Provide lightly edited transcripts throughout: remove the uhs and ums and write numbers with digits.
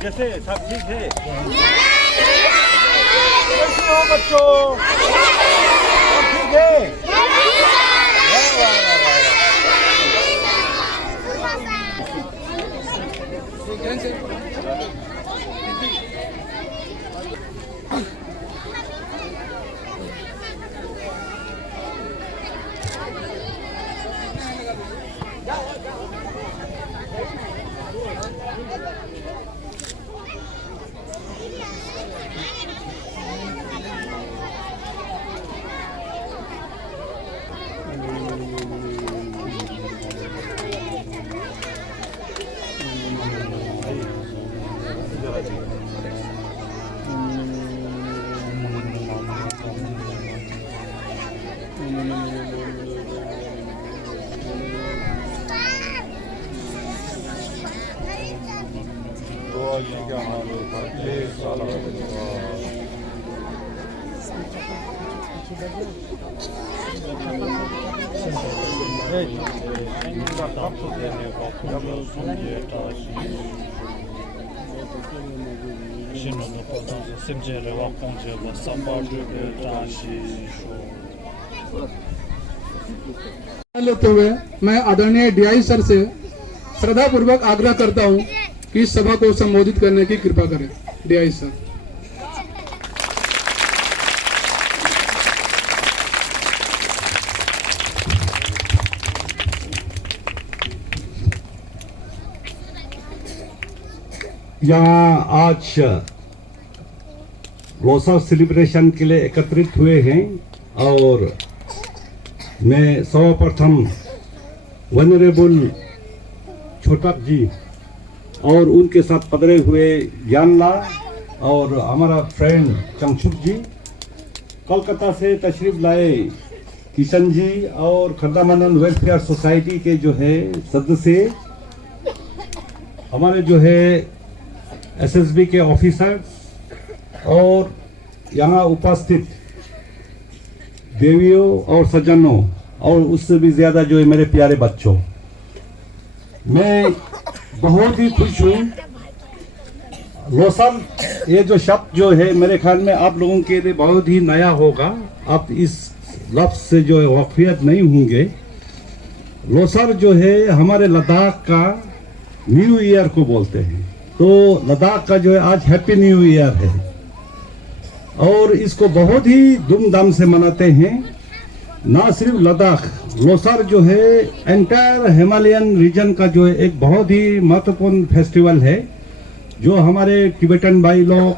कैसे सब ठीक है? कैसे हो बच्चों? सब ठीक है? वाह, वाह, वाह, लेते हुए मैं आदरणीय डीआई सर से श्रद्धापूर्वक आग्रह करता हूं कि इस सभा को संबोधित करने की कृपा करें। DI sir. यहाँ आज लोसार सेलिब्रेशन के लिए एकत्रित हुए हैं और मैं सर्वप्रथम वनरेबल छोटा जी और उनके साथ पधरे हुए ज्ञानला और हमारा फ्रेंड चंगछुक जी, कोलकाता से तशरीफ लाए किशन जी और खरदामंदन वेलफेयर सोसाइटी के जो है सदस्य, हमारे जो है एसएसबी के ऑफिसर और यहाँ उपस्थित देवियों और सज्जनों और उससे भी ज़्यादा जो है मेरे प्यारे बच्चों, मैं बहुत ही खुश हूँ। लोसार ये जो शब्द जो है मेरे ख्याल में आप लोगों के लिए बहुत ही नया होगा, आप इस लफ्ज़ से जो है वाकिफ़ नहीं होंगे। लोसार जो है हमारे लद्दाख का न्यू ईयर को बोलते हैं, तो लद्दाख का जो है आज हैप्पी न्यू ईयर है और इसको बहुत ही धूमधाम से मनाते हैं। ना सिर्फ लद्दाख, लोसार जो है एंटायर हिमालयन रीजन का जो है एक बहुत ही महत्वपूर्ण फेस्टिवल है, जो हमारे तिब्बतन भाई लोग,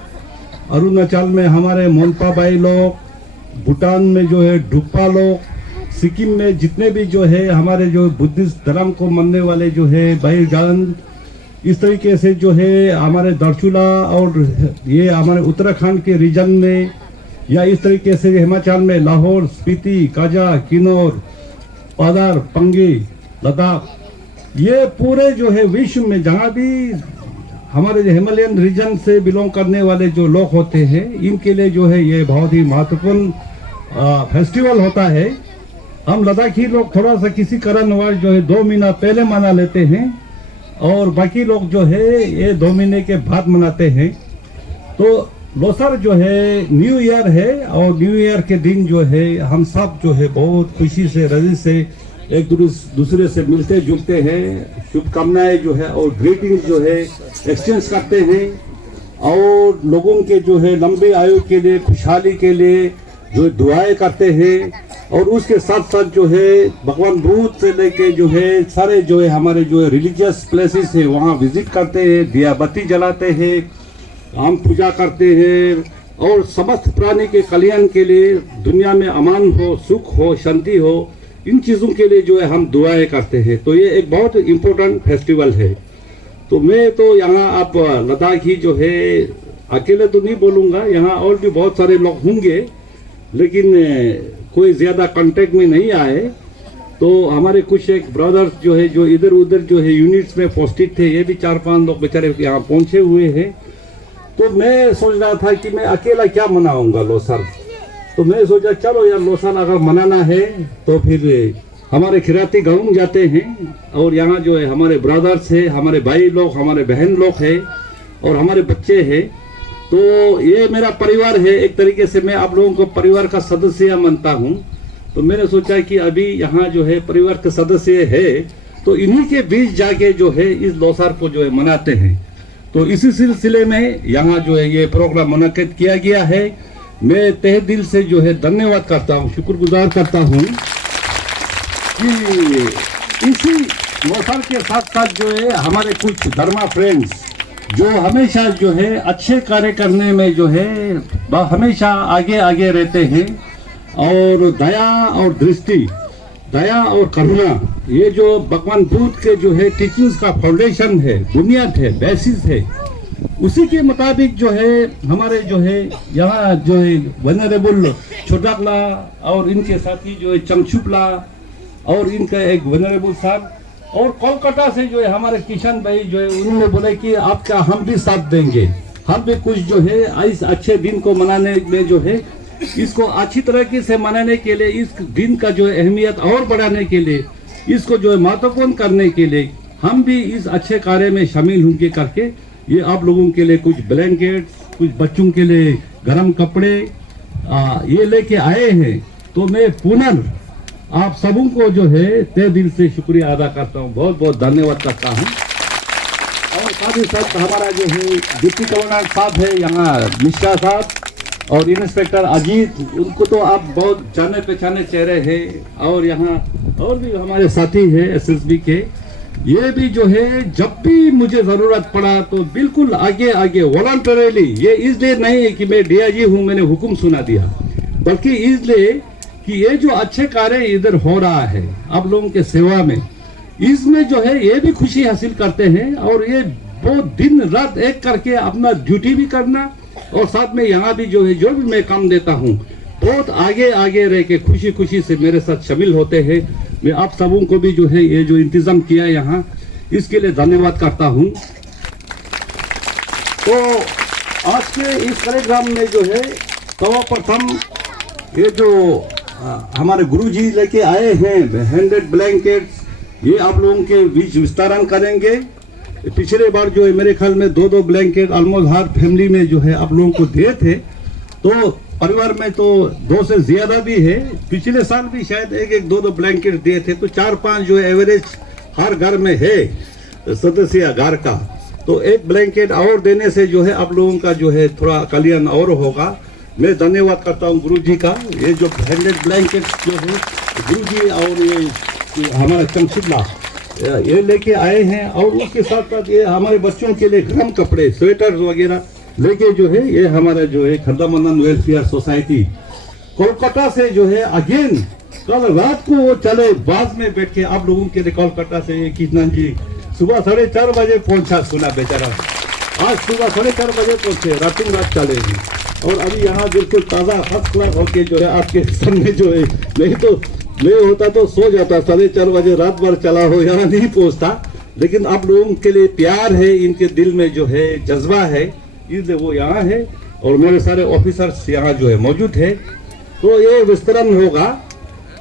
अरुणाचल में हमारे मोनपा भाई लोग, भूटान में जो है डुप्पा लोग, सिक्किम में जितने भी जो है हमारे जो बुद्धिस्ट धर्म को मानने वाले जो है भाई जान, इस तरीके से जो है हमारे दर्चुला और ये हमारे उत्तराखंड के रीजन में, या इस तरीके से हिमाचल में लाहौर, स्पीति, काजा, किन्नौर, पादार, पंगी, लद्दाख, ये पूरे जो है विश्व में जहाँ भी हमारे हिमालयन रीजन से बिलोंग करने वाले जो लोग होते हैं, इनके लिए जो है ये बहुत ही महत्वपूर्ण फेस्टिवल होता है। हम लद्दाखी लोग थोड़ा सा किसी कारणवश जो है 2 महीना पहले मना लेते हैं और बाकी लोग जो है ये 2 महीने के बाद मनाते हैं। तो लोसार जो है न्यू ईयर है और न्यू ईयर के दिन जो है हम सब जो है बहुत खुशी से, रजी से एक दूसरे से मिलते जुलते हैं, शुभकामनाएं जो है और ग्रीटिंग्स जो है एक्सचेंज करते हैं और लोगों के जो है लंबे आयु के लिए, खुशहाली के लिए जो दुआएं करते हैं और उसके साथ साथ जो है भगवान बुद्ध से लेके जो है सारे जो है हमारे जो है रिलीजियस प्लेसेस है वहाँ विजिट करते हैं, दिया बत्ती जलाते हैं, हम पूजा करते हैं और समस्त प्राणी के कल्याण के लिए, दुनिया में अमान हो, सुख हो, शांति हो, इन चीज़ों के लिए जो है हम दुआएं करते हैं। तो ये एक बहुत इम्पोर्टेंट फेस्टिवल है। तो मैं तो यहाँ आप लद्दाखी जो है अकेले तो नहीं बोलूँगा, यहाँ और भी बहुत सारे लोग होंगे, लेकिन कोई ज़्यादा कांटेक्ट में नहीं आए। तो हमारे कुछ एक ब्रदर्स जो है जो इधर उधर जो है यूनिट्स में पोस्टेड थे, ये भी 4-5 लोग बेचारे यहाँ पहुंचे हुए हैं। तो मैं सोच रहा था कि मैं अकेला क्या मनाऊंगा लोसार। तो मैं सोचा चलो यार लोसार अगर मनाना है तो फिर हमारे खिराती गाँव जाते हैं, और यहाँ जो है हमारे ब्रदर्स है, हमारे भाई लोग, हमारे बहन लोग हैं और हमारे बच्चे हैं। तो ये मेरा परिवार है, एक तरीके से मैं आप लोगों को परिवार का सदस्य मानता हूँ। तो मैंने सोचा कि अभी यहाँ जो है परिवार के सदस्य है तो इन्हीं के बीच जाके जो है इस लोसार को जो है मनाते हैं। तो इसी सिलसिले में यहाँ जो है ये प्रोग्राम मुनक्किद किया गया है। मैं तहे दिल से जो है धन्यवाद करता हूँ, शुक्रगुजार करता हूँ कि इसी लोसार के साथ साथ जो है हमारे कुछ धर्मा फ्रेंड्स जो हमेशा जो है अच्छे कार्य करने में जो है हमेशा आगे आगे रहते हैं, और दया और दृष्टि, दया और करुणा, ये जो भगवान बुद्ध के जो है टीचिंग्स का फाउंडेशन है, बुनियाद है, बेसिस है, उसी के मुताबिक जो है हमारे जो है यहाँ जो है वनरेबल छोटाकला और इनके साथी जो है चंगचुपला और इनका एक वनरेबल साहब, और कोलकाता से जो है हमारे किशन भाई जो है उन्होंने बोला कि आपका हम भी साथ देंगे, हम भी कुछ जो है इस अच्छे दिन को मनाने में जो है इसको अच्छी तरीके से मनाने के लिए, इस दिन का जो है अहमियत और बढ़ाने के लिए, इसको जो है महत्वपूर्ण करने के लिए हम भी इस अच्छे कार्य में शामिल होंगे करके ये आप लोगों के लिए कुछ ब्लैंकेट्स, कुछ बच्चों के लिए गर्म कपड़े ये लेके आए हैं। तो मैं पुनः आप सबों को जो है तहे दिल से शुक्रिया अदा करता हूँ, बहुत बहुत धन्यवाद करता हूँ। और साथ ही साथ हमारा जो है डिप्टी कमिश्नर साहब है यहाँ, मिश्रा साहब और इंस्पेक्टर अजीत, उनको तो आप बहुत जाने पहचाने चेहरे हैं, और यहाँ और भी हमारे साथी हैं एसएसबी के, ये भी जो है जब भी मुझे जरूरत पड़ा तो बिल्कुल आगे आगे वॉलंटरीली, ये इसलिए नहीं है कि मैं डीआईजी हूँ मैंने हुक्म सुना दिया, बल्कि इसलिए कि ये जो अच्छे कार्य इधर हो रहा है आप लोगों के सेवा में, इसमें जो है ये भी खुशी हासिल करते हैं, और ये बहुत दिन रात एक करके अपना ड्यूटी भी करना, और साथ में यहाँ भी जो है जो भी मैं काम देता हूँ बहुत आगे आगे रह के खुशी खुशी से मेरे साथ शामिल होते हैं। मैं आप सबों को भी जो है ये जो इंतजाम किया है यहाँ, इसके लिए धन्यवाद करता हूँ। तो आज के इस कार्यक्रम में जो है सर्वप्रथम ये जो हमारे गुरुजी लेके आए हैं 100 ब्लैंकेट्स, ये आप लोगों के बीच विस्तारण करेंगे। पिछले बार जो है मेरे ख्याल में 2-2 ब्लैंकेट ऑलमोस्ट हर फैमिली में जो है आप लोगों को दिए थे, तो परिवार में तो 2 से ज्यादा भी है। पिछले साल भी शायद 1-2 ब्लैंकेट दिए थे, तो 4-5 जो है एवरेज हर घर में है सदस्य घर का, तो 1 ब्लैंकेट और देने से जो है आप लोगों का जो है थोड़ा कल्याण और होगा। मैं धन्यवाद करता हूँ गुरु जी का। ये जो 100 ब्लैंकेट जो है गुरु जी और ये हमारा चमशिला ये लेके आए हैं, और उसके साथ साथ ये हमारे बच्चों के लिए गर्म कपड़े, स्वेटर वगैरह लेके जो है ये हमारा जो है खद्दामंदन वेलफेयर सोसाइटी कोलकाता से जो है अगेन कल रात को वो चले बस में बैठ के आप लोगों के लिए कोलकाता से ये कितना जी सुबह 4:30 बजे पहुंचा, सुना बेचारा आज सुबह 4:30 बजे पहुंचे, रातों रात चलेगी, और अभी यहाँ बिल्कुल ताज़ा फर्स्ट क्लास होके जो है आपके सामने जो है, नहीं तो मैं होता तो सो जाता, 4:30 बजे रात भर चला हो यहाँ नहीं पहुँचता, लेकिन आप लोगों के लिए प्यार है, इनके दिल में जो है जज्बा है, इसलिए वो यहाँ है, और मेरे सारे ऑफिसर्स यहाँ जो है मौजूद है। तो ये विस्तरण होगा,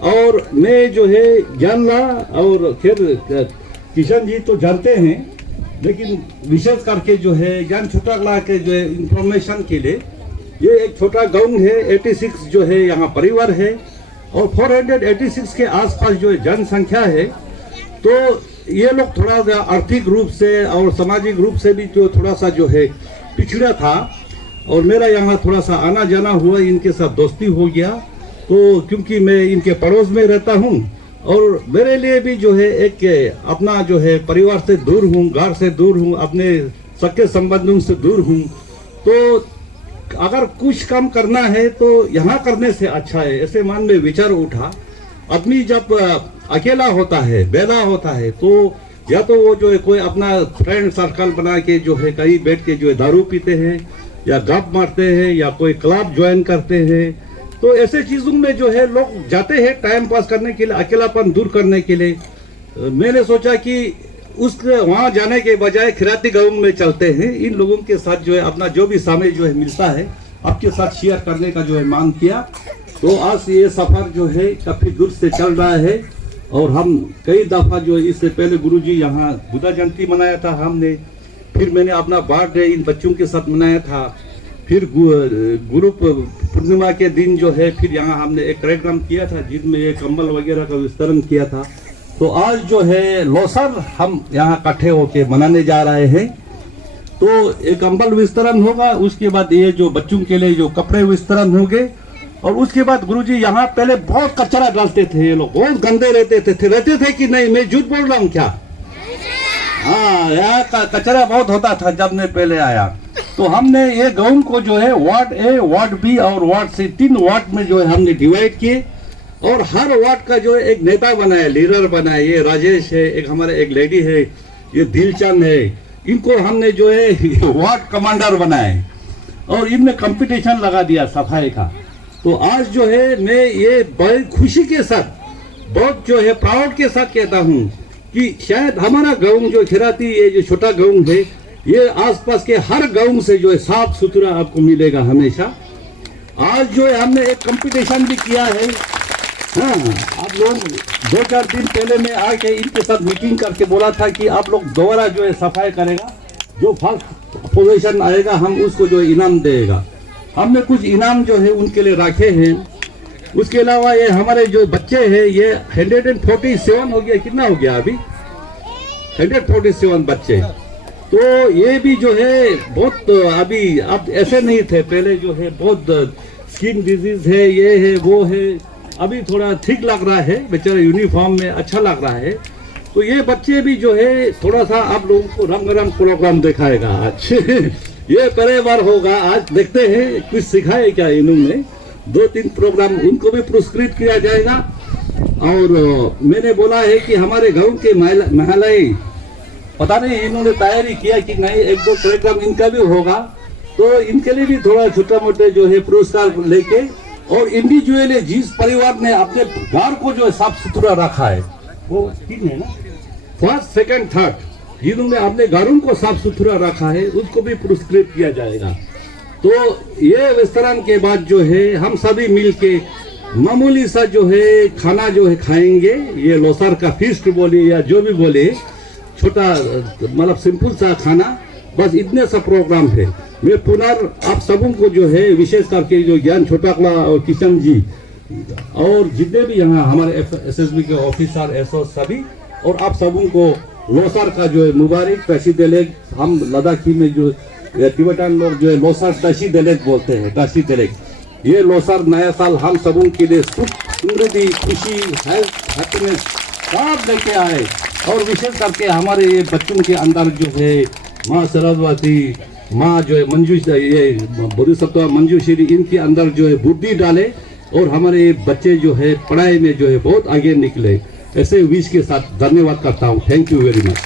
और मैं जो है जानना, और फिर किशन जी तो जानते हैं, लेकिन विशेष करके जो है ज्ञान छोटाकला के जो है इंफॉर्मेशन के लिए, ये एक छोटा गांव है, 86 जो है यहाँ परिवार है, और 486 के आसपास जो है जनसंख्या है। तो ये लोग थोड़ा सा आर्थिक रूप से और सामाजिक रूप से भी जो थोड़ा सा जो है पिछड़ा था, और मेरा यहाँ थोड़ा सा आना जाना हुआ, इनके साथ दोस्ती हो गया। तो क्योंकि मैं इनके पड़ोस में रहता हूँ, और मेरे लिए भी जो है एक अपना जो है परिवार से दूर हूँ, घर से दूर हूँ, अपने सगे संबंधों से दूर हूँ, तो अगर कुछ काम करना है तो यहाँ करने से अच्छा है, ऐसे मन में विचार उठा। आदमी जब अकेला होता है, बेला होता है, तो या तो वो जो है कोई अपना फ्रेंड सर्कल बना के जो है कहीं बैठ के जो है दारू पीते हैं, या गप मारते हैं, या कोई क्लब ज्वाइन करते हैं, तो ऐसे चीजों में जो है लोग जाते हैं टाइम पास करने के लिए, अकेलापन दूर करने के लिए। मैंने सोचा कि उस वहां जाने के बजाय खिराती गांव में चलते हैं, इन लोगों के साथ जो है अपना जो भी समय जो है मिलता है आपके साथ शेयर करने का जो है मांग किया। तो आज ये सफर जो है काफी दूर से चल रहा है और हम कई दफा जो है इससे पहले गुरुजी यहाँ बुद्ध जयंती मनाया था हमने, फिर मैंने अपना बर्थडे इन बच्चों के साथ मनाया था, फिर गुरु पूर्णिमा के दिन जो है फिर यहाँ हमने एक कार्यक्रम किया था जिसमें ये कंबल वगैरह का वितरण किया था। तो आज जो है लोसर हम यहाँ इकट्ठे होके मनाने जा रहे हैं। तो एक कंबल वितरण होगा, उसके बाद ये जो बच्चों के लिए जो कपड़े वितरण होंगे और उसके बाद गुरुजी यहाँ पहले बहुत कचरा डालते थे, ये लोग बहुत गंदे रहते थे कि नहीं, मैं झूठ बोल रहा हूँ क्या? हाँ, यहाँ का कचरा बहुत होता था जब मैं पहले आया। तो हमने ये गांव को जो है वार्ड ए, वार्ड बी और वार्ड सी 3 वार्ड में जो है हमने डिवाइड किए और हर वार्ड का जो है एक नेता बनाया, लीडर बनाया। ये राजेश है, एक हमारे एक लेडी है, ये दिलचंद है, इनको हमने जो है वार्ड कमांडर बनाए और इनमें कंपटीशन लगा दिया सफाई का। तो आज जो है मैं ये बड़ी खुशी के साथ, बहुत जो है प्राउड के साथ कहता हूँ कि शायद हमारा गांव जो खिराती, ये जो छोटा गांव है, ये आसपास के हर गांव से जो है साफ सुथरा आपको मिलेगा हमेशा। आज जो है हमने एक कंपटीशन भी किया है। हाँ, आप लोग 2-4 दिन पहले मैं आके इनके साथ मीटिंग करके बोला था कि आप लोग दोबारा जो है सफाई करेगा, जो फर्स्ट पोजीशन आएगा हम उसको जो है इनाम देगा। हमने कुछ इनाम जो है उनके लिए रखे हैं। उसके अलावा ये हमारे जो बच्चे हैं ये 147 हो गया, कितना हो गया अभी? 147 बच्चे। तो ये भी जो है बहुत अभी अब ऐसे नहीं थे, पहले जो है बहुत स्किन डिजीज है, ये है वो है, अभी थोड़ा ठीक लग रहा है, बेचारा यूनिफॉर्म में अच्छा लग रहा है। तो ये बच्चे भी जो है थोड़ा सा आप लोगों को रंग प्रोग्राम दिखाएगा आज ये पहले बार होगा, आज देखते हैं कुछ सिखाए क्या इन्होंने। 2-3 प्रोग्राम उनको भी पुरस्कृत किया जाएगा। और मैंने बोला है कि हमारे गांव के महिलाएं, पता नहीं इन्होंने तैयारी किया कि नहीं, 1-2 कार्यक्रम इनका भी होगा, तो इनके लिए भी थोड़ा छोटा मोटे जो है पुरस्कार लेके और इंडिविजुअली जिस परिवार ने अपने घर को जो है साफ सुथरा रखा है, वो ठीक है ना, 1st, 2nd, 3rd जिन्होंने अपने घरों को साफ सुथरा रखा है उसको भी पुरस्कृत किया जाएगा। तो ये विस्तरण के बाद जो है हम सभी मिलके मामूली सा जो है खाना जो है खाएंगे। ये लोसर का फीस्ट बोले या जो भी बोले, छोटा मतलब सिंपल सा खाना, बस इतने सा प्रोग्राम है। मैं पुनः आप सबों को जो है विशेष करके जो ज्ञान छोटाकला और किशन जी और जितने भी यहाँ हमारे SSB के ऑफिसर एसओ सभी और आप सबों को लोसर का जो है मुबारक टशी देलेक। हम लद्दाखी में जो तिब्बतन लोग जो है लोसर टशी देलेक बोलते हैं, टशी देलेक। ये लोसर नया साल हम सबों के लिए सुख, समृद्धि, खुशी, हेल्थ, हैप्पीनेस सब लेके आए और विशेष करके हमारे ये बच्चों के अंदर जो है माँ सरस्वती, माँ जो है ये बोधिसत्व मंजूश्री, इनके अंदर जो है बुद्धि डाले और हमारे बच्चे जो है पढ़ाई में जो है बहुत आगे निकले। ऐसे विश के साथ धन्यवाद करता हूँ। Thank you very much.